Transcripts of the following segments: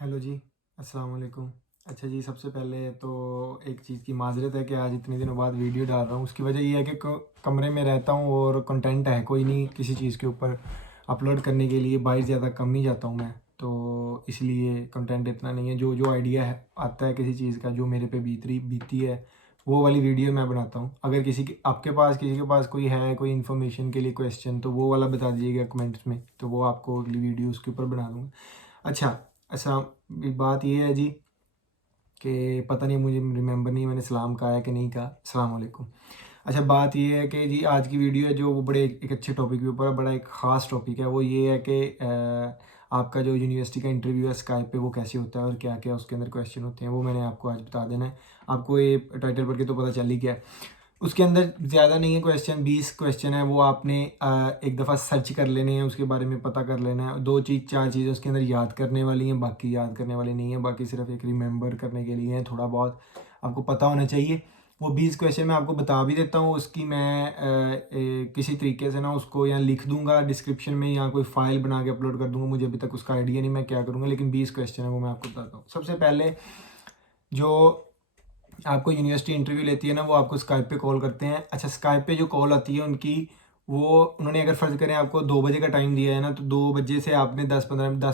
Hello जी, अस्सलाम वालेकुम। अच्छा जी, सबसे पहले तो एक चीज़ की माज़रत है कि आज इतने दिनों बाद वीडियो डाल रहा हूँ। उसकी वजह ये है कि कमरे में रहता हूँ और कंटेंट है कोई नहीं किसी चीज़ के ऊपर अपलोड करने के लिए। बाहर ज़्यादा कम नहीं जाता हूँ मैं, तो इसलिए कंटेंट इतना नहीं है। जो जो आइडिया है आता है किसी चीज़ का जो मेरे पे बीती है, वो वाली वीडियो मैं बनाता हूँ। अगर आपके पास किसी के पास कोई है कोई इन्फॉर्मेशन के लिए क्वेश्चन, तो वो वाला बता दीजिएगा कमेंट्स में, तो वो आपको अगली वीडियो उसके ऊपर बना दूँगा। अच्छा, ऐसा बात ये है जी कि पता नहीं, मुझे रिमेंबर नहीं मैंने सलाम कहा है कि नहीं कहा। अस्सलाम वालेकुम। अच्छा, बात ये है कि जी आज की वीडियो है जो वो बड़े एक अच्छे टॉपिक के ऊपर है, बड़ा एक ख़ास टॉपिक है। वो ये है कि आपका जो यूनिवर्सिटी का इंटरव्यू है स्काइप पे, वो कैसे होता है और क्या क्या उसके अंदर क्वेश्चन होते हैं, वो मैंने आपको आज बता देना है। आपको ये टाइटल पढ़ के तो पता चल ही गया है। उसके अंदर ज़्यादा नहीं है क्वेश्चन, 20 क्वेश्चन है। वो आपने एक दफ़ा सर्च कर लेने हैं, उसके बारे में पता कर लेना है। 2 चीज़ 4 चीज़ें उसके अंदर याद करने वाली हैं, बाकी याद करने वाली नहीं है। बाकी सिर्फ एक रिमेंबर करने के लिए है, थोड़ा बहुत आपको पता होना चाहिए। वो 20 क्वेश्चन मैं आपको बता भी देता हूँ। उसकी मैं किसी तरीके से ना उसको यहाँ लिख दूंगा डिस्क्रिप्शन में, या कोई फाइल बना के अपलोड कर दूंगा। मुझे अभी तक उसका आइडिया नहीं मैं क्या करूँगा, लेकिन 20 क्वेश्चन है वो मैं आपको बताता हूँ। सबसे पहले जो आपको यूनिवर्सिटी इंटरव्यू लेती है ना, वो आपको स्काइप पे कॉल करते हैं। अच्छा, स्काइप पे जो कॉल आती है उनकी, वो उन्होंने अगर फ़र्ज़ करें आपको 2 बजे का टाइम दिया है ना, तो 2 बजे से आपने 10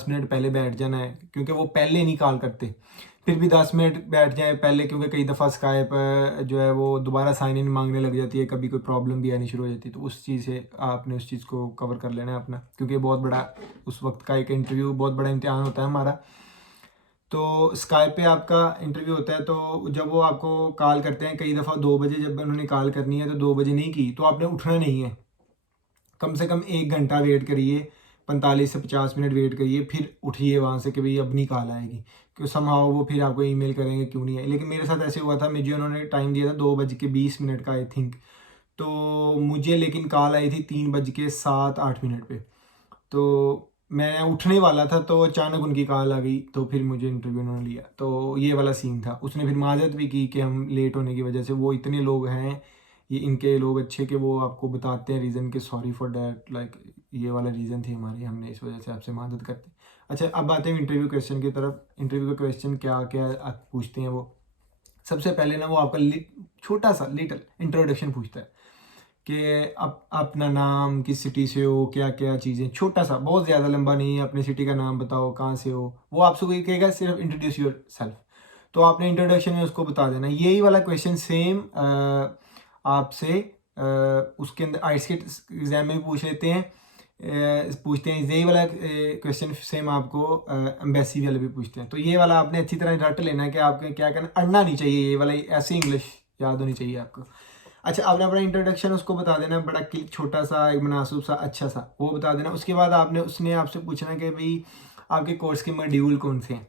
मिनट पहले बैठ जाना है, क्योंकि वो पहले नहीं कॉल करते। फिर भी 10 मिनट बैठ जाए पहले, क्योंकि कई दफ़ा स्काइप जो है वो दोबारा साइन इन मांगने लग जाती है, कभी कोई प्रॉब्लम भी आनी शुरू हो जाती है। तो उस चीज़ से आपने उस चीज़ को कवर कर लेना है अपना, क्योंकि बहुत बड़ा उस वक्त का एक इंटरव्यू, बहुत बड़ा इम्तिहान होता है हमारा। तो स्काइप पे आपका इंटरव्यू होता है। तो जब वो आपको कॉल करते हैं, कई दफ़ा 2 बजे जब उन्होंने कॉल करनी है, तो 2 बजे नहीं की तो आपने उठना नहीं है। कम से कम 1 घंटा वेट करिए, 45 से 50 मिनट वेट करिए, फिर उठिए वहाँ से कि भाई अब नहीं कॉल आएगी। क्यों समहाउ वो फिर आपको ईमेल करेंगे क्यों नहीं आई। लेकिन मेरे साथ ऐसे हुआ था, मुझे उन्होंने टाइम दिया था 2:20 का आई थिंक। तो मुझे लेकिन कॉल आई थी 3:07-8 पे। तो मैं उठने वाला था, तो अचानक उनकी कॉल आ गई, तो फिर मुझे इंटरव्यू उन्होंने लिया। तो ये वाला सीन था। उसने फिर माज़रत भी की कि हम लेट होने की वजह से, वो इतने लोग हैं, ये इनके लोग अच्छे, कि वो आपको बताते हैं रीज़न के सॉरी फॉर दैट, लाइक ये वाला रीज़न थी हमारी, हमने इस वजह से आपसे माज़रत करते हैं। अच्छा, अब आते हैं इंटरव्यू क्वेश्चन की तरफ। इंटरव्यू का क्वेश्चन क्या क्या पूछते हैं वो। सबसे पहले ना वो आपका छोटा सा लिटिल इंट्रोडक्शन पूछता है कि आप अपना नाम, किस सिटी से हो, क्या क्या चीज़ें, छोटा सा, बहुत ज़्यादा लंबा नहीं है। अपनी सिटी का नाम बताओ, कहाँ से हो। वो आपसे कोई कहेगा सिर्फ इंट्रोड्यूस योर सेल्फ, तो आपने इंट्रोडक्शन में उसको बता देना। यही वाला क्वेश्चन सेम आपसे उसके अंदर आइट्स के एग्जाम में भी पूछ लेते हैं, पूछते हैं। यही वाला क्वेश्चन सेम आपको एम्बेसी वाले भी पूछते हैं। तो ये वाला आपने अच्छी तरह रट लेना है कि आपके क्या करना, अड़ना नहीं चाहिए। ये वाला ऐसे इंग्लिश याद होनी चाहिए आपको। अच्छा, आपने अपना इंट्रोडक्शन उसको बता देना, बड़ा क्लिक, छोटा सा, एक मुनासिब सा, अच्छा सा, वो बता देना। उसके बाद उसने आपसे पूछना कि भाई आपके कोर्स के मॉड्यूल कौन से हैं।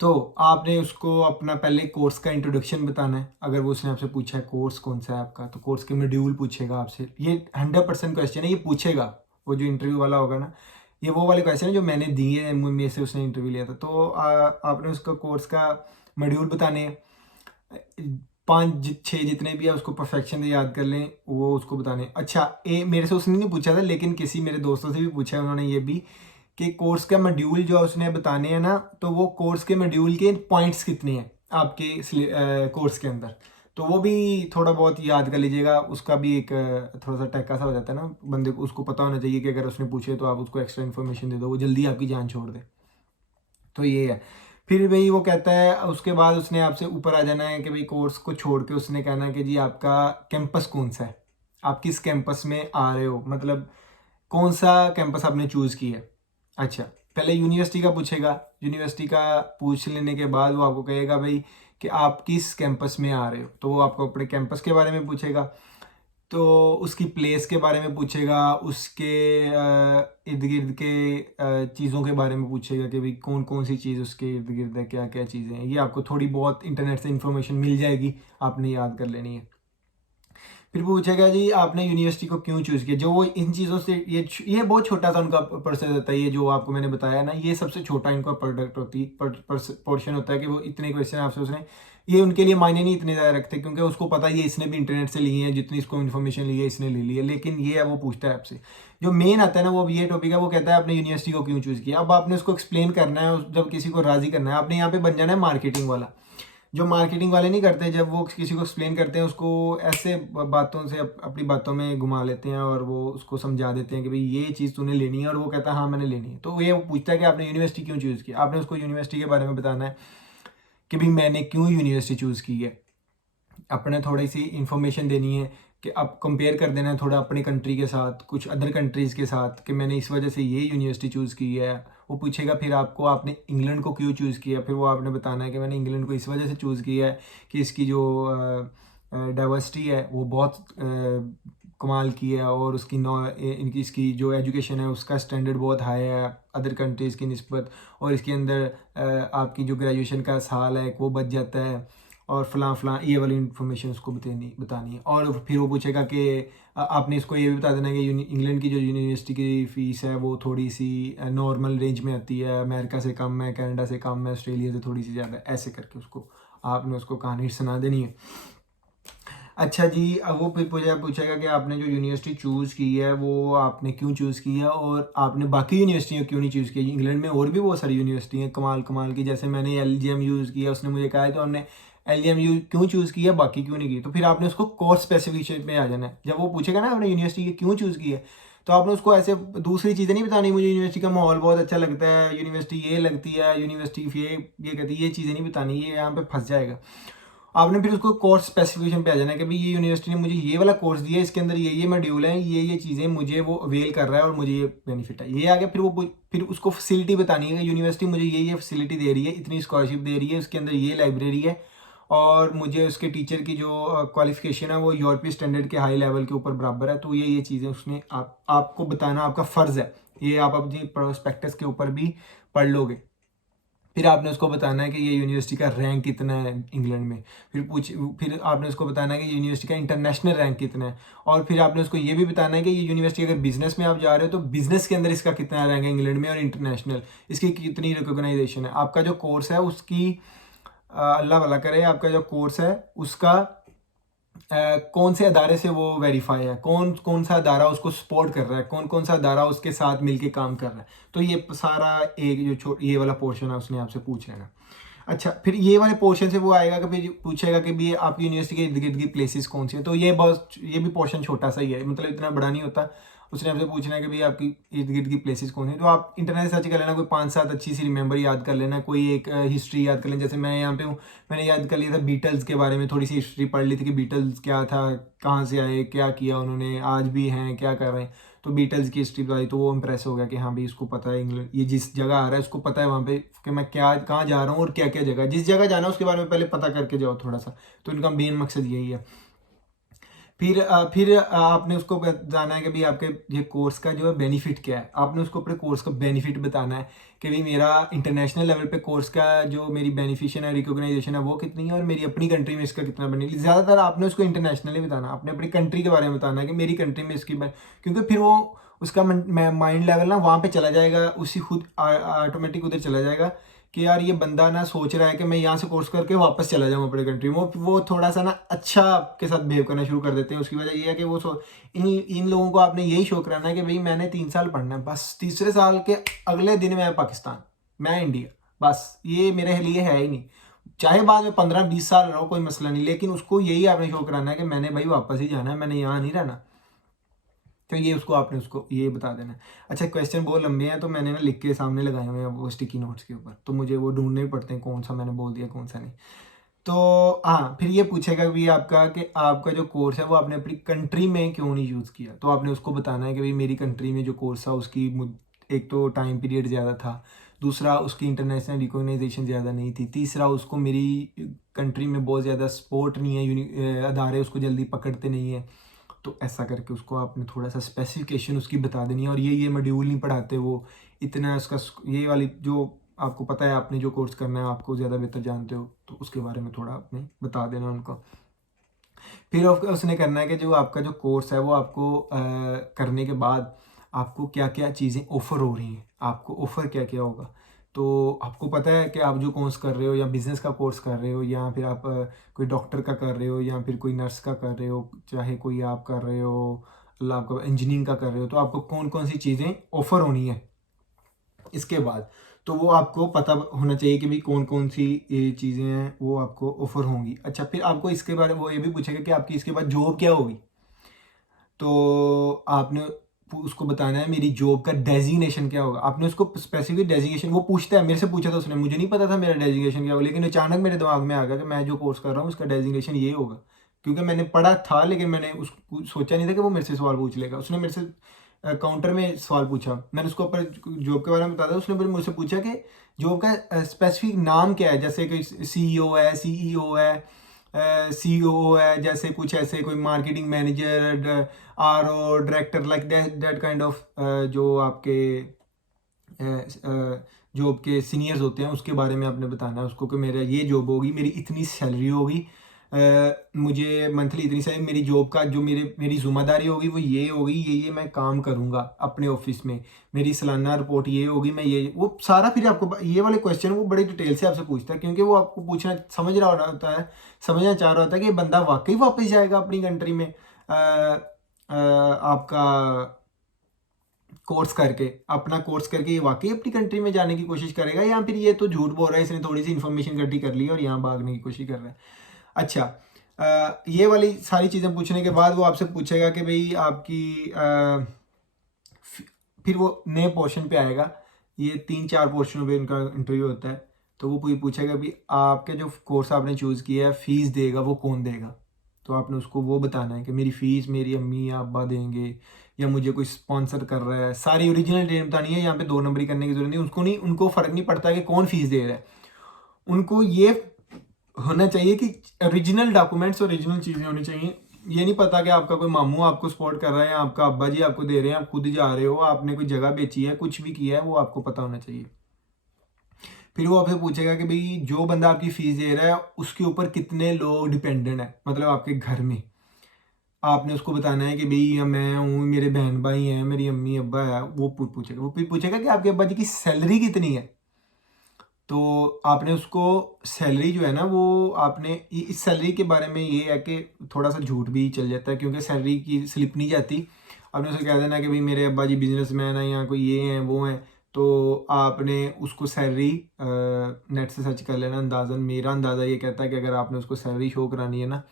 तो आपने उसको अपना पहले कोर्स का इंट्रोडक्शन बताना है। अगर वो उसने आपसे पूछा है कोर्स कौन सा है आपका, तो कोर्स के मॉड्यूल पूछेगा आपसे। ये 100% क्वेश्चन है, ये पूछेगा। वो जो इंटरव्यू वाला होगा ना, ये वो वाले क्वेश्चन है जो मैंने दिए हैं, मेरे से उसने इंटरव्यू लिया था। तो आपने उसका कोर्स का मॉड्यूल बताने हैं। 5 6 जितने भी है उसको परफेक्शन से याद कर लें, वो उसको बताने। अच्छा, मेरे से उसने नहीं पूछा था, लेकिन किसी मेरे दोस्तों से भी पूछा है उन्होंने ये भी, कि कोर्स का मॉड्यूल जो उसने बताने हैं ना, तो वो कोर्स के मॉड्यूल के पॉइंट्स कितने हैं आपके कोर्स के अंदर। तो वो भी थोड़ा बहुत याद कर लीजिएगा। उसका भी एक थोड़ा सा टैक्का सा हो जाता है ना बंदे को, उसको पता होना चाहिए कि अगर उसने पूछे तो आप उसको एक्स्ट्रा इन्फॉर्मेशन दे दो, वो जल्दी आपकी जान छोड़ दे। तो ये है। फिर भाई वो कहता है, उसके बाद उसने आपसे ऊपर आ जाना है कि भाई कोर्स को छोड़ के उसने कहना है कि जी आपका कैंपस कौन सा है, आप किस कैंपस में आ रहे हो, मतलब कौन सा कैंपस आपने चूज़ किया है। अच्छा, पहले यूनिवर्सिटी का पूछेगा। यूनिवर्सिटी का पूछ लेने के बाद वो आपको कहेगा भाई कि आप किस कैंपस में आ रहे हो, तो वो आपको अपने कैंपस के बारे में पूछेगा। तो उसकी प्लेस के बारे में पूछेगा, उसके इर्द गिर्द के चीज़ों के बारे में पूछेगा कि भाई कौन कौन सी चीज़ उसके इर्द गिर्द है, क्या क्या चीज़ें हैं। ये आपको थोड़ी बहुत इंटरनेट से इन्फॉर्मेशन मिल जाएगी, आपने याद कर लेनी है। फिर पूछेगा जी आपने यूनिवर्सिटी को क्यों चूज़ किया। जो वो इन चीज़ों से, ये बहुत छोटा सा उनका प्रोसेस होता है। ये जो आपको मैंने बताया ना, ये सबसे छोटा इनका प्रोडक्ट होती है, पोर्शन होता है कि वो इतने क्वेश्चन आपसे उसने, ये उनके लिए मायने नहीं इतने ज़्यादा रखते, क्योंकि उसको पता ही है इसने भी इंटरनेट से लिए हैं, जितनी इसको इन्फॉर्मेशन ली है इसने ले ली है। लेकिन ये है वो पूछता है आपसे, जो मेन आता है ना वो ये टॉपिक है, वो कहता है आपने यूनिवर्सिटी को क्यों चूज़ किया। अब आपने उसको एक्सप्लेन करना है, जब किसी को राज़ी करना है, आपने यहाँ पे बन जाना है मार्केटिंग वाला। जो मार्केटिंग वाले नहीं करते, जब वो किसी को एक्सप्लेन करते हैं उसको ऐसे बातों से अपनी बातों में घुमा लेते हैं और वो उसको समझा देते हैं कि भाई ये चीज़ तूने लेनी है, और वो कहता है हाँ मैंने लेनी है। तो ये वो पूछता है कि आपने यूनिवर्सिटी क्यों चूज़ किया। आपने उसको यूनिवर्सिटी के बारे में बताना है कि भाई मैंने क्यों यूनिवर्सिटी चूज़ की है। अपने थोड़ी सी इंफॉर्मेशन देनी है कि आप कंपेयर कर देना है थोड़ा अपनी कंट्री के साथ, कुछ अदर कंट्रीज़ के साथ, कि मैंने इस वजह से ये यूनिवर्सिटी चूज़ की है। वो पूछेगा फिर आपको आपने इंग्लैंड को क्यों चूज़ किया, फिर वो आपने बताना है कि मैंने इंग्लैंड को इस वजह से चूज़ किया है कि इसकी जो डाइवर्सिटी है वो बहुत कमाल की है, और उसकी इनकी इसकी जो एजुकेशन है उसका स्टैंडर्ड बहुत हाई है अदर कंट्रीज़ की निस्बत, और इसके अंदर आपकी जो ग्रेजुएशन का साल है वो बच जाता है, और फ़लाँ फ़लाँ ये वाली इन्फॉर्मेशन उसको बतानी है। और फिर वो पूछेगा कि आपने इसको ये भी बता देना है कि इंग्लैंड की जो यूनिवर्सिटी की फ़ीस है वो थोड़ी सी नॉर्मल रेंज में आती है, अमेरिका से कम है, कनाडा से कम है, ऑस्ट्रेलिया से थोड़ी सी ज़्यादा है। ऐसे करके उसको आपने उसको कहानी सुना देनी है। अच्छा जी, अब वो फिर पूछेगा कि आपने जो यूनिवर्सिटी चूज़ की है वो आपने क्यों चूज़ की है, और आपने बाकी यूनिवर्सिटियाँ क्यों नहीं चूज़ की। इंग्लैंड में और भी बहुत सारी यूनिवर्सिटी हैं कमाल कमाल की, जैसे मैंने LGM यूज़ किया, उसने मुझे कहा है तो हमने LGM क्यों चूज़ किया, बाकी क्यों नहीं की। तो फिर आपने उसको कोर्स स्पेसिफिकेशन पे आ जाना है। जब वो पूछेगा ना आपने यूनिवर्सिटी क्यों चूज़ की है, तो आपने उसको ऐसे दूसरी चीज़ें नहीं बतानी, मुझे यूनिवर्सिटी का माहौल बहुत अच्छा लगता है, यूनिवर्सिटी ये लगती है, यूनिवर्सिटी ये कहती है, ये चीज़ें नहीं बतानी, ये यहाँ पे फंस जाएगा। आपने फिर उसको कोर्स स्पेसिफिकेशन पे आ जाना है कि भाई ये यूनिवर्सिटी ने मुझे ये वाला कोर्स दिया है, इसके अंदर ये मॉड्यूल हैं, ये चीज़ें मुझे वो अवेल कर रहा है और मुझे ये बेनिफिट है। ये आ गया। फिर उसको फैसिलिटी बतानी है कि यूनिवर्सिटी मुझे ये फैसिलिटी दे रही है, इतनी स्कॉलरशिप दे रही है, उसके अंदर ये लाइब्रेरी है, और मुझे उसके टीचर की जो क्वालिफिकेशन है वो यूरोपीय स्टैंडर्ड के हाई लेवल के ऊपर बराबर है। तो ये चीज़ें उसने आपको बताना आपका फ़र्ज़ है। ये आप अपनी प्रोस्पेक्टस के ऊपर भी पढ़ लोगे। फिर आपने उसको बताना है कि ये यूनिवर्सिटी का रैंक कितना है इंग्लैंड में। फिर आपने उसको बताना है कि यूनिवर्सिटी का इंटरनेशनल रैंक कितना है, और फिर आपने उसको ये भी बताना है कि ये यूनिवर्सिटी अगर बिजनेस में आप जा रहे हो तो बिजनेस के अंदर इसका कितना रैंक है इंग्लैंड में, और इंटरनेशनल इसकी कितनी रिकॉग्नाइजेशन है। आपका जो कोर्स है उसकी अल्लाह भला करे, आपका जो कोर्स है उसका कौन से अदारे से वो वेरीफाई है, कौन कौन सा अदारा उसको सपोर्ट कर रहा है, कौन कौन सा अदारा उसके साथ मिलके काम कर रहा है। तो ये सारा एक जो ये वाला पोर्शन है उसने आपसे पूछ लेना। अच्छा, फिर ये वाले पोर्शन से वो आएगा कि फिर पूछेगा कि भी आपकी यूनिवर्सिटी के इर्द गिर्द की प्लेसेस कौन सी है। तो ये भी पोर्शन छोटा सा ही है, मतलब इतना बड़ा नहीं होता। उसने आपसे पूछना है कि भाई आपकी इर्द गिर्द की प्लेसेस कौन सी है। तो आप इंटरनेट सर्च कर लेना, कोई 5-7 अच्छी सी रिमेंबर याद कर लेना, कोई एक हिस्ट्री याद कर लेना। जैसे मैं यहाँ पे हूँ, मैंने याद कर लिया था बीटल्स के बारे में, थोड़ी सी हिस्ट्री पढ़ ली थी कि बीटल्स क्या था, कहाँ से आए, क्या किया उन्होंने, आज भी हैं, क्या कर रहे हैं। तो बीटल्स की हिस्ट्री बताई तो वो इम्प्रेस हो गया कि हाँ भाई इसको पता है इंग्लैंड, ये जिस जगह आ रहा है उसको पता है वहाँ पे कि मैं क्या कहाँ जा रहा हूँ और क्या क्या जगह, जिस जगह जाना है उसके बारे में पहले पता करके जाओ थोड़ा सा। तो इनका मेन मकसद यही है। फिर आपने उसको बताना है कि भाई आपके ये कोर्स का जो है बेनिफिट क्या है। आपने उसको अपने कोर्स का बेनिफिट बताना है कि भाई मेरा इंटरनेशनल लेवल पे कोर्स का जो मेरी बेनिफिशन है, रिकॉग्नाइजेशन है, वो कितनी है, और मेरी अपनी कंट्री में इसका कितना बेनिफिट। ज़्यादातर आपने उसको इंटरनेशनली बताना, आपने अपनी कंट्री के बारे में बताना है कि मेरी कंट्री में इसकी क्योंकि फिर वो उसका माइंड लेवल ना वहाँ पे चला जाएगा, उसी खुद ऑटोमेटिक उधर चला जाएगा कि यार ये बंदा ना सोच रहा है कि मैं यहाँ से कोर्स करके वापस चला जाऊँ अपने कंट्री में। वो थोड़ा सा ना अच्छा के साथ बिहेव करना शुरू कर देते हैं। उसकी वजह ये है कि वो इन लोगों को आपने यही शो कराना है कि भाई मैंने 3 साल पढ़ना है, बस तीसरे साल के अगले दिन मैं पाकिस्तान, मैं इंडिया, बस ये मेरे लिए है ही नहीं। चाहे बाद में 15-20 साल रहो, कोई मसला नहीं, लेकिन उसको यही आपने शो कराना है कि मैंने भाई वापस ही जाना है, मैंने यहाँ नहीं रहना। तो ये आपने उसको ये बता देना है। अच्छा, क्वेश्चन बहुत लंबे हैं तो मैंने ना लिख के सामने लगाए हुए हैं वो स्टिकी नोट्स के ऊपर, तो मुझे वो ढूंढने भी पड़ते हैं कौन सा मैंने बोल दिया कौन सा नहीं। तो हाँ, फिर ये पूछेगा भी आपका कि आपका जो कोर्स है वो आपने अपनी कंट्री में क्यों नहीं यूज़ किया। तो आपने उसको बताना है कि भाई मेरी कंट्री में जो कोर्स था उसकी एक तो टाइम पीरियड ज़्यादा था, दूसरा उसकी इंटरनेशनल रिकॉग्नाइजेशन ज़्यादा नहीं थी, तीसरा उसको मेरी कंट्री में बहुत ज़्यादा सपोर्ट नहीं है, अदारे उसको जल्दी पकड़ते नहीं है। तो ऐसा करके उसको आपने थोड़ा सा स्पेसिफिकेशन उसकी बता देनी है। और ये मॉड्यूल नहीं पढ़ाते वो, इतना उसका ये वाली जो आपको पता है, आपने जो कोर्स करना है आपको ज़्यादा बेहतर जानते हो, तो उसके बारे में थोड़ा आपने बता देना उनको। फिर उसने करना है कि जो आपका जो कोर्स है वो आपको करने के बाद आपको क्या क्या चीज़ें ऑफ़र हो रही हैं, आपको ऑफ़र क्या क्या होगा। तो आपको पता है कि आप जो कोर्स कर रहे हो, या बिज़नेस का कोर्स कर रहे हो, या फिर आप कोई डॉक्टर का कर रहे हो, या फिर कोई नर्स का कर रहे हो, चाहे कोई आप कर रहे हो अल्लाह आपको इंजीनियरिंग का कर रहे हो तो आपको कौन कौन सी चीज़ें ऑफ़र होनी है इसके बाद, तो वो आपको पता होना चाहिए कि भाई कौन कौन सी ये चीज़ें हैं वो आपको ऑफ़र होंगी। अच्छा, फिर आपको इसके बारे में वो ये भी पूछेगा कि आपकी इसके बाद जॉब क्या होगी, तो आपने उसको बताना है मेरी जॉब का डेजिग्नेशन क्या होगा। आपने उसको स्पेसिफिक डेजिग्नेशन, वो पूछता है, मेरे से पूछा था उसने, मुझे नहीं पता था मेरा डेजिग्नेशन क्या होगा, लेकिन अचानक मेरे दिमाग में आ गया कि मैं जो कोर्स कर रहा हूँ उसका डेजिग्नेशन ये होगा, क्योंकि मैंने पढ़ा था लेकिन मैंने उसको सोचा नहीं था कि वो मेरे से सवाल पूछ लेगा। उसने मेरे से काउंटर में सवाल पूछा, मैंने उसको ऊपर जॉब के बारे में बताया, उसने फिर मुझसे पूछा कि जॉब का स्पेसिफिक नाम क्या है, जैसे कि CEO है, CEO है, COO है, जैसे कुछ ऐसे कोई marketing manager, RO director, like that kind of, जो आपके जॉब के सीनियर्स होते हैं उसके बारे में आपने बताना है उसको कि मेरा ये जॉब होगी, मेरी इतनी सैलरी होगी, मुझे मंथली इतनी सैलरी, मेरी जॉब का जो मेरी जिम्मेदारी होगी वो ये होगी, ये मैं काम करूँगा अपने ऑफिस में, मेरी सालाना रिपोर्ट ये होगी, मैं ये वो सारा फिर आपको ये वाले क्वेश्चन वो बड़ी डिटेल से आपसे पूछता है, क्योंकि वो आपको पूछना समझ रहा होता है, समझना चाह रहा होता है कि ये बंदा वाकई वापस जाएगा अपनी कंट्री में आपका कोर्स करके, अपना कोर्स करके ये वाकई अपनी कंट्री में जाने की कोशिश करेगा, या फिर ये तो झूठ बोल रहा है, इसने थोड़ी सी इन्फॉर्मेशन इकट्ठी कर ली और यहाँ भागने की कोशिश कर रहा है। अच्छा, ये वाली सारी चीज़ें पूछने के बाद वो आपसे पूछेगा कि भाई आपकी फिर वो नए पोर्शन पे आएगा, ये 3-4 पोर्शनों पे इनका इंटरव्यू होता है, तो वो पूछेगा भी आपके जो कोर्स आपने चूज़ किया है फीस देगा वो कौन देगा, तो आपने उसको वो बताना है कि मेरी फ़ीस मेरी अम्मी या अब्बा देंगे, या मुझे कोई स्पॉन्सर कर रहा है। सारी ओरिजिनल डिटेल बतानी है, यहाँ पे 2 नंबरी करने की जरूरत नहीं, उनको फ़र्क नहीं पड़ता कि कौन फीस दे रहा है, उनको ये होना चाहिए कि ओरिजिनल डॉक्यूमेंट्स, ओरिजिनल चीज़ें होनी चाहिए। ये नहीं पता कि आपका कोई मामू आपको सपोर्ट कर रहा है या आपका अब्बा जी आपको दे रहे हैं, आप खुद जा रहे हो, आपने कोई जगह बेची है, कुछ भी किया है, वो आपको पता होना चाहिए। फिर वो आपसे पूछेगा कि भाई जो बंदा आपकी फ़ीस दे रहा है उसके ऊपर कितने लोग डिपेंडेंट है, मतलब आपके घर में, आपने उसको बताना है कि भाई मैं हूँ, मेरे बहन भाई हैं, मेरी अम्मी अब्बा है। वो पूछेगा, वो फिर पूछेगा कि आपके अब्बा जी की सैलरी कितनी है, तो आपने उसको सैलरी जो है ना, वो आपने इस सैलरी के बारे में ये है कि थोड़ा सा झूठ भी चल जाता है, क्योंकि सैलरी की स्लिप नहीं जाती। आपने उसे कह देना कि भाई मेरे अब्बा जी बिजनेसमैन हैं या कोई ये हैं वो हैं, तो आपने उसको सैलरी नेट से सर्च कर लेना। अंदाज़न मेरा अंदाज़ा ये कहता है कि अगर आपने उसको सैलरी शो करानी है ना,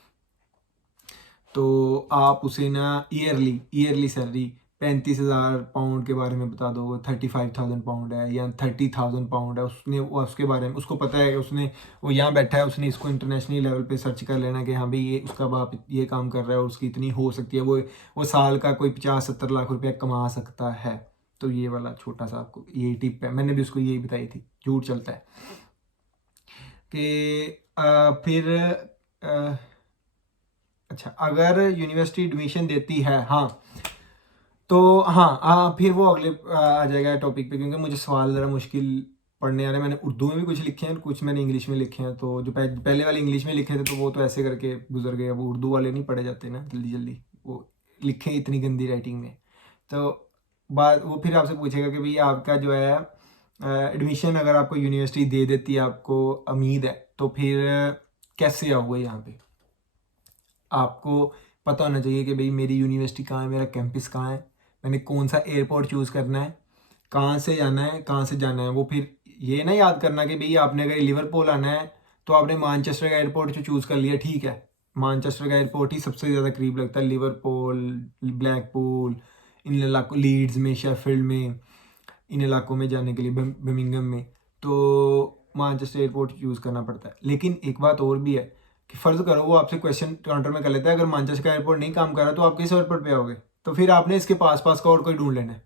तो आप उसे ना ईयरली सैलरी 35,000 पाउंड के बारे में बता दो, 35,000 पाउंड है या 30,000 पाउंड है, उसने वो उसके बारे में उसको पता है कि उसने वो यहाँ बैठा है, उसने इसको इंटरनेशनल लेवल पे सर्च कर लेना कि हाँ भाई ये उसका बाप ये काम कर रहा है और उसकी इतनी हो सकती है, वो साल का कोई 50-70 लाख रुपया कमा सकता है। तो ये वाला छोटा सा आपको ये टिप है, मैंने भी उसको यही बताई थी, झूठ चलता है कि फिर अच्छा, अगर यूनिवर्सिटी एडमिशन देती है, हाँ, तो हाँ फिर वो अगले आ जाएगा टॉपिक पे, क्योंकि मुझे सवाल ज़रा मुश्किल पढ़ने आ रहे हैं। मैंने उर्दू में भी कुछ लिखे हैं, कुछ मैंने इंग्लिश में लिखे हैं, तो जो पहले वाले इंग्लिश में लिखे थे तो वो तो ऐसे करके गुजर गए, वो उर्दू वाले नहीं पढ़े जाते ना जल्दी जल्दी, वो लिखे इतनी गंदी राइटिंग में। तो बात वो फिर आपसे पूछेगा कि भाई आपका जो है एडमिशन अगर आपको यूनिवर्सिटी दे देती है, आपको उम्मीद है, तो फिर कैसे आओगे यहाँ पे। आपको पता होना चाहिए कि भाई मेरी यूनिवर्सिटी कहाँ है, मेरा कैंपस कहाँ है, मैंने कौन सा एयरपोर्ट चूज़ करना है, कहाँ से जाना है, कहाँ से जाना है। वो फिर ये ना याद करना कि भाई आपने अगर लिवरपूल आना है तो आपने मानचेस्टर का एयरपोर्ट जो चूज़ कर लिया, ठीक है, मानचेस्टर का एयरपोर्ट ही सबसे ज़्यादा करीब लगता है, लिवरपूल, ब्लैकपूल, इन इलाकों, लीड्स में, शेफील्ड में, इन इलाकों में जाने के लिए, बर्मिंघम में, तो मानचेस्टर एयरपोर्ट चूज़ करना पड़ता है। लेकिन एक बात और भी है कि फ़र्ज़ करो वो आपसे क्वेश्चन काउंटर में कर लेता है, अगर मानचेस्टर का एयरपोर्ट नहीं काम कर रहा तो आप किस एयरपोर्ट पे आओगे, तो फिर आपने इसके पास का और कोई ढूंढ लेना है।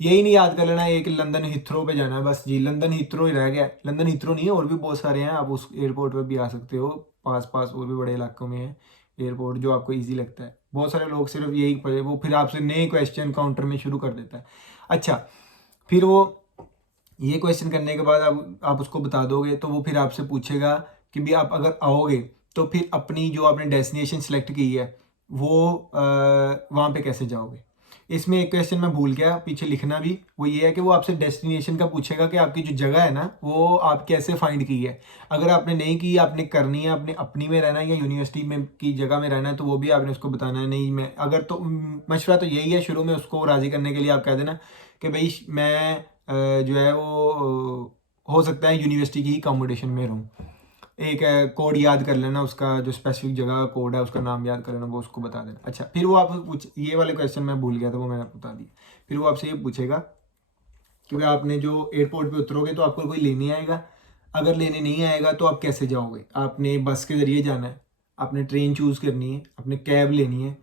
यही नहीं याद कर लेना एक लंदन हिथ्रो पे जाना है, बस जी लंदन हिथ्रो ही रह गया। लंदन हिथ्रो नहीं है, और भी बहुत सारे हैं, आप उस एयरपोर्ट पर भी आ सकते हो, पास और भी बड़े इलाकों में है एयरपोर्ट जो आपको ईजी लगता है। बहुत सारे लोग सिर्फ यही पढ़े, वो फिर आपसे नए क्वेश्चन काउंटर में शुरू कर देता है। अच्छा, फिर वो ये क्वेश्चन करने के बाद आप उसको बता दोगे, तो वो फिर आपसे पूछेगा कि भी आप अगर आओगे तो फिर अपनी जो आपने डेस्टिनेशन सेलेक्ट की है वो वहाँ पे कैसे जाओगे। इसमें एक क्वेश्चन मैं भूल गया पीछे लिखना भी, वो ये है कि वो आपसे डेस्टिनेशन का पूछेगा कि आपकी जो जगह है ना वो आप कैसे फाइंड की है। अगर आपने नहीं की, आपने करनी है, आपने अपनी में रहना है या यूनिवर्सिटी में की जगह में रहना है, तो वो भी आपने उसको बताना है। नहीं मैं अगर तो मशवरा तो यही है शुरू में उसको राज़ी करने के लिए, आप कह देना कि भाई मैं जो है वो हो सकता है यूनिवर्सिटी की ही अकोमोडेशन में रहूँ। एक कोड याद कर लेना, उसका जो स्पेसिफिक जगह का कोड है उसका नाम याद कर लेना, वो उसको बता देना। अच्छा, फिर वो आप ये वाले क्वेश्चन मैं भूल गया था, वो मैंने बता दिया। फिर वो आपसे ये पूछेगा कि भाई आपने जो एयरपोर्ट पे उतरोगे तो आपको कोई लेने आएगा, अगर लेने नहीं आएगा तो आप कैसे जाओगे। आपने बस के ज़रिए जाना है, आपने ट्रेन चूज़ करनी है, आपने कैब लेनी है।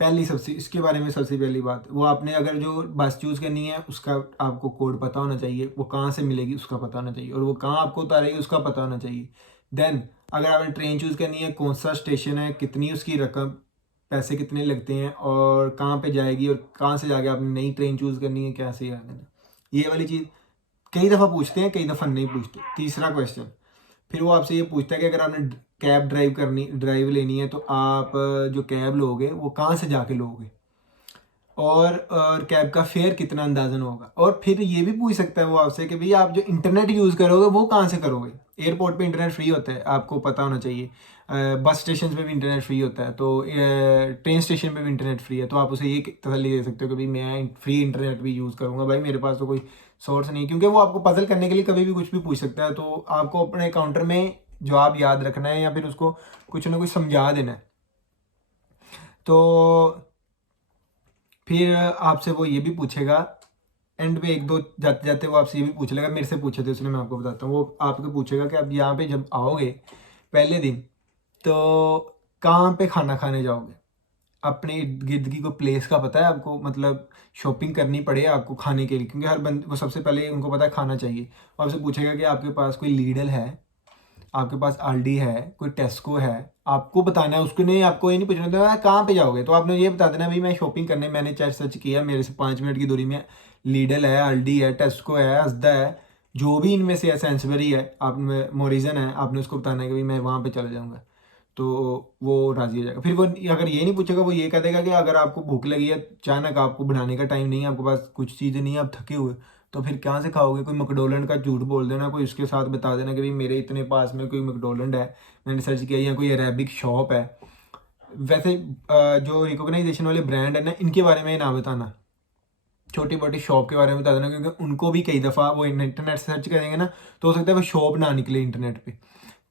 पहली सबसे इसके बारे में सबसे पहली बात, वो आपने अगर जो बस चूज़ करनी है उसका आपको कोड पता होना चाहिए, वो कहाँ से मिलेगी उसका पता होना चाहिए, और वो कहाँ आपको उतारेगी उसका पता होना चाहिए। देन अगर आपने ट्रेन चूज़ करनी है, कौन सा स्टेशन है, कितनी उसकी रकम, पैसे कितने लगते हैं, और कहाँ पे जाएगी, और कहाँ से जाके आपने नई ट्रेन चूज़ करनी है, कैसे याद देना, ये वाली चीज़ कई दफ़ा पूछते हैं, कई दफ़ा नहीं पूछते। तीसरा क्वेश्चन, फिर वो आपसे ये पूछता है कि अगर आपने कैब ड्राइव लेनी है तो आप जो कैब लोगे वो कहाँ से जाके लोगे, और कैब का फेयर कितना अंदाजन होगा। और फिर ये भी पूछ सकता है वो आपसे कि भाई आप जो इंटरनेट यूज़ करोगे वो कहाँ से करोगे। एयरपोर्ट पे इंटरनेट फ्री होता है, आपको पता होना चाहिए। बस स्टेशन पे भी इंटरनेट फ्री होता है, तो ट्रेन स्टेशन पे भी इंटरनेट फ्री है, तो आप उसे ये तसल्ली दे सकते हो कि भाई मैं फ्री इंटरनेट भी यूज़ करूँगा, भाई मेरे पास तो कोई सोर्स नहीं है। क्योंकि वो आपको पजल करने के लिए कभी भी कुछ भी पूछ सकता है, तो आपको अपने काउंटर में जवाब याद रखना है या फिर उसको कुछ ना कुछ समझा देना है। तो फिर आपसे वो ये भी पूछेगा एंड पे, एक दो जाते जाते वो आपसे ये भी पूछ लेगा, मेरे से पूछे थे उसने, मैं आपको बताता हूँ। वो आपको पूछेगा कि आप यहाँ पे जब आओगे पहले दिन तो कहाँ पे खाना खाने जाओगे। अपने इर्द गिर्द की कोई प्लेस का पता है आपको, मतलब शॉपिंग करनी पड़े आपको खाने के लिए, क्योंकि हर बंदे को सबसे पहले उनको पता है खाना चाहिए। वो आपसे पूछेगा कि आपके पास कोई लीडल है, आपके पास आल्डी है, कोई टेस्को है, आपको बताना है। उसको नहीं, आपको ये नहीं पूछना था कहाँ पे जाओगे, तो आपने ये बता देना भाई मैं शॉपिंग करने, मैंने चेक सर्च किया, मेरे से 5 मिनट की दूरी में लीडल है, आल्डी है, टेस्को है, हसदा है, जो भी इनमें से है, सेंसबरी है, आप मोरिजन है, आपने उसको बताना है कि भाई मैं वहाँ पे चला जाऊँगा, तो वो राज़ी हो जाएगा। फिर वो अगर ये नहीं पूछेगा, वो ये कह देगा कि अगर आपको भूख लगी है, अचानक आपको बनाने का टाइम नहीं है, आपके पास कुछ चीज़ें नहीं है, आप थके हुए, तो फिर कहाँ से खाओगे। कोई मैकडोनल्ड का झूठ बोल देना, कोई उसके साथ बता देना कि भाई मेरे इतने पास में कोई मैकडोनल्ड है, मैंने सर्च किया, या कोई अरेबिक शॉप है। वैसे जो रिकॉग्नाइजेशन वाले ब्रांड है ना, इनके बारे में ना बताना, छोटी मोटी शॉप के बारे में बता देना, क्योंकि उनको भी कई दफ़ा वो इंटरनेट से सर्च करेंगे ना, तो हो सकता है वो शॉप ना निकले इंटरनेट पे।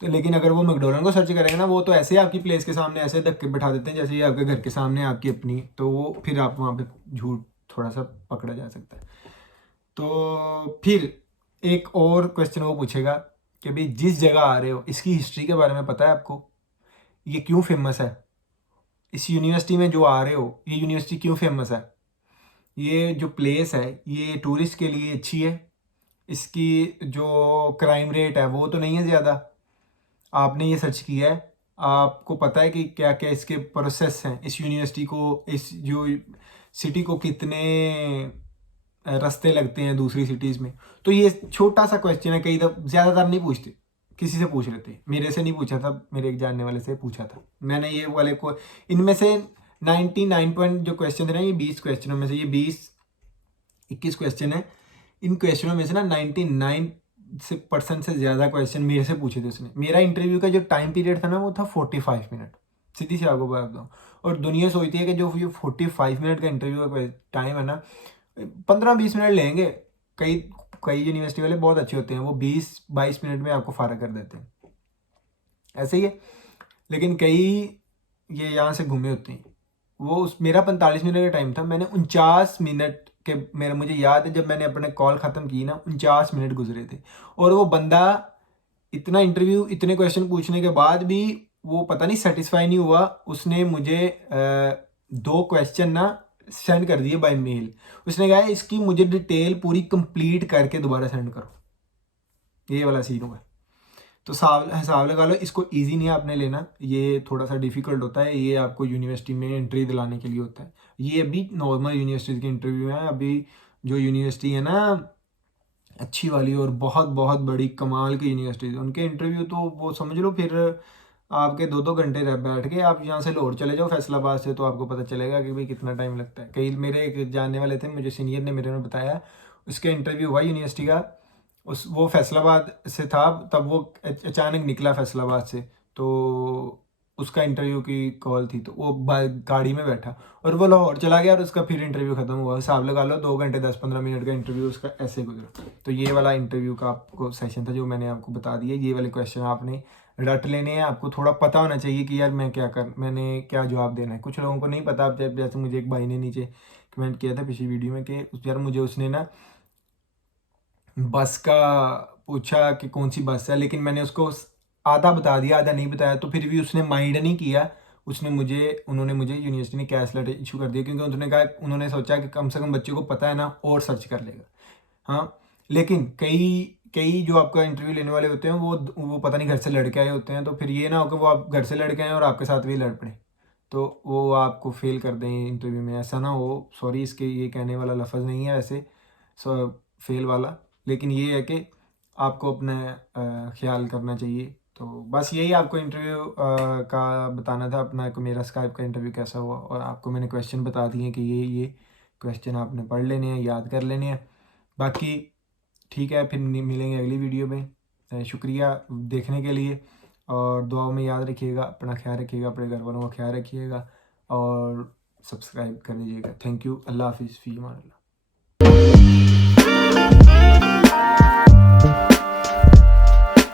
तो लेकिन अगर वो मैकडोनल्ड को सर्च करेंगे ना, वो तो ऐसे आपकी प्लेस के सामने ऐसे धक्के बैठा देते हैं जैसे ये आपके घर के सामने आपकी अपनी, तो वो फिर आप वहाँ पे झूठ थोड़ा सा पकड़ा जा सकता है। तो फिर एक और क्वेश्चन वो पूछेगा कि भाई जिस जगह आ रहे हो इसकी हिस्ट्री के बारे में पता है आपको, ये क्यों फेमस है, इस यूनिवर्सिटी में जो आ रहे हो ये यूनिवर्सिटी क्यों फेमस है, ये जो प्लेस है ये टूरिस्ट के लिए अच्छी है, इसकी जो क्राइम रेट है वो तो नहीं है ज़्यादा, आपने ये सर्च किया है, आपको पता है कि क्या क्या इसके प्रोसेस हैं, इस यूनिवर्सिटी को, इस जो सिटी को कितने रास्ते लगते हैं दूसरी सिटीज़ में। तो ये छोटा सा क्वेश्चन है, कई दफ़ा ज़्यादातर नहीं पूछते, किसी से पूछ रहे थे, मेरे से नहीं पूछा था, मेरे एक जानने वाले से पूछा था मैंने ये वाले को। इनमें से 99 पॉइंट जो क्वेश्चन थे ना, ये 20 क्वेश्चनों में से, ये 20-21 क्वेश्चन है, इन क्वेश्चनों में से ना 99% से ज़्यादा क्वेश्चन मेरे से पूछे थे उसने। मेरा इंटरव्यू का जो टाइम पीरियड था ना वो था 45 मिनट, सीधी सी आपको बात बताऊँ। और दुनिया सोचती है कि जो ये 45 मिनट का इंटरव्यू का टाइम है ना, 15-20 मिनट लेंगे। कई कई यूनिवर्सिटी वाले बहुत अच्छे होते हैं, वो 20-22 मिनट में आपको फारग कर देते हैं, ऐसे ही है। लेकिन कई ये यहाँ से घूमे होते हैं, वो मेरा 45 मिनट का टाइम था, मैंने 49 मिनट के, मेरा मुझे याद है जब मैंने अपने कॉल ख़त्म की ना 49 मिनट गुजरे थे। और वो बंदा इतना इंटरव्यू, इतने क्वेश्चन पूछने के बाद भी वो पता नहीं सेटिस्फाई नहीं हुआ, उसने मुझे 2 क्वेश्चन ना सेंड कर दिए बाय मेल। उसने कहा इसकी मुझे डिटेल पूरी कंप्लीट करके दोबारा सेंड करो, ये वाला सीन हुआ। तो हिसाब लगा लो, इसको इजी नहीं आपने लेना, ये थोड़ा सा डिफिकल्ट होता है, ये आपको यूनिवर्सिटी में एंट्री दिलाने के लिए होता है। ये अभी नॉर्मल यूनिवर्सिटी के इंटरव्यू हैं, अभी जो यूनिवर्सिटी है ना अच्छी वाली और बहुत बहुत बड़ी कमाल की यूनिवर्सिटी, उनके इंटरव्यू तो वो समझ लो फिर आपके 2-2 घंटे बैठ के आप यहाँ से लाहौर चले जाओ फैसलाबाद से, तो आपको पता चलेगा कि भाई कितना टाइम लगता है। कई मेरे एक जानने वाले थे, मुझे सीनियर ने मेरे ने बताया, उसका इंटरव्यू हुआ यूनिवर्सिटी का, वो फैसलाबाद से था, तब वो अचानक निकला फैसलाबाद से, तो उसका इंटरव्यू की कॉल थी, तो वो गाड़ी में बैठा और वो लाहौर चला गया और उसका फिर इंटरव्यू खत्म हुआ। हिसाब लगा लो 2 घंटे 10-15 मिनट का इंटरव्यू उसका ऐसे गुजरा। तो ये वाला इंटरव्यू का आपको सेशन था जो मैंने आपको बता दिया। ये वाले क्वेश्चन आपने रट लेने हैं, आपको थोड़ा पता होना चाहिए कि यार मैंने क्या जवाब देना है। कुछ लोगों को नहीं पता। जैसे मुझे एक भाई ने नीचे कमेंट किया था पिछली वीडियो में कि यार मुझे उसने ना बस का पूछा कि कौन सी बस है, लेकिन मैंने उसको आधा बता दिया, आधा नहीं बताया, तो फिर भी उसने माइंड नहीं किया। उन्होंने मुझे यूनिवर्सिटी ने कैश लेटर इशू कर दिया, क्योंकि उन्होंने सोचा कि कम से कम बच्चे को पता है ना, और सर्च कर लेगा। हाँ, लेकिन कई कई जो आपका इंटरव्यू लेने वाले होते हैं वो पता नहीं घर से लड़के आए होते हैं, तो फिर ये ना हो कि वो आप घर से लड़के आए और आपके साथ भी लड़ पड़े, तो वो आपको फेल कर दें इंटरव्यू में। ऐसा ना हो, सॉरी इसके ये कहने वाला लफ्ज़ नहीं है वैसे, सो फेल वाला, लेकिन ये है कि आपको अपना ख्याल करना चाहिए। तो बस यही आपको इंटरव्यू का बताना था अपना, कि मेरा स्काइप का इंटरव्यू कैसा हुआ, और आपको मैंने क्वेश्चन बता दिए कि ये क्वेश्चन आपने पढ़ लेने हैं, याद कर लेने हैं। बाकी ठीक है, फिर मिलेंगे अगली वीडियो में। शुक्रिया देखने के लिए, और दुआओं में याद रखिएगा, अपना ख्याल रखिएगा, अपने घर वालों का ख्याल रखिएगा, और सब्सक्राइब कर दीजिएगा। Thank you. अल्लाह हाफिज़, फ़ी अमान अल्लाह।